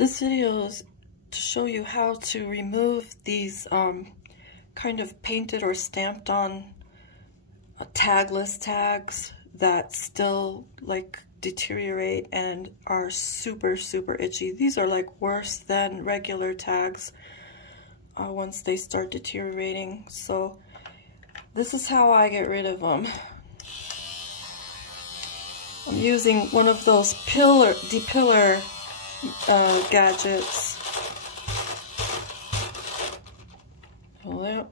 This video is to show you how to remove these kind of painted or stamped on tagless tags that still like deteriorate and are super itchy. These are like worse than regular tags once they start deteriorating. So this is how I get rid of them. I'm using one of those depiller gadgets. Oh,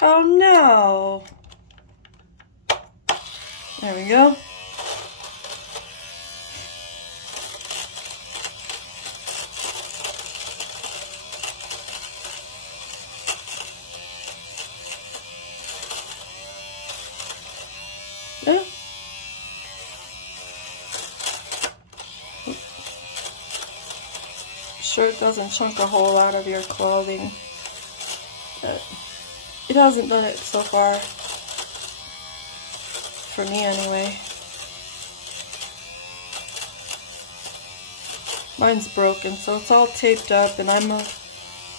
oh no! There we go. Yeah. Sure it doesn't chunk a hole out of your clothing, but it hasn't done it so far, for me anyway. Mine's broken, so it's all taped up, and I'm a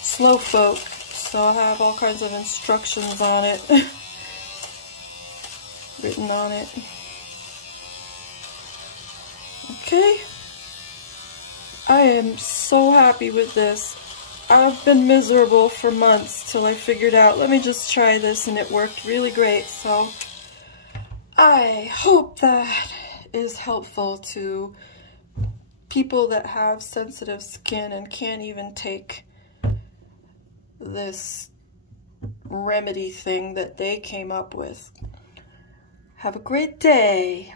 slow folk, so I have all kinds of instructions on it written on it. Okay. I am so happy with this. I've been miserable for months till I figured out, let me just try this, and it worked really great. So I hope that is helpful to people that have sensitive skin and can't even take this remedy thing that they came up with. Have a great day.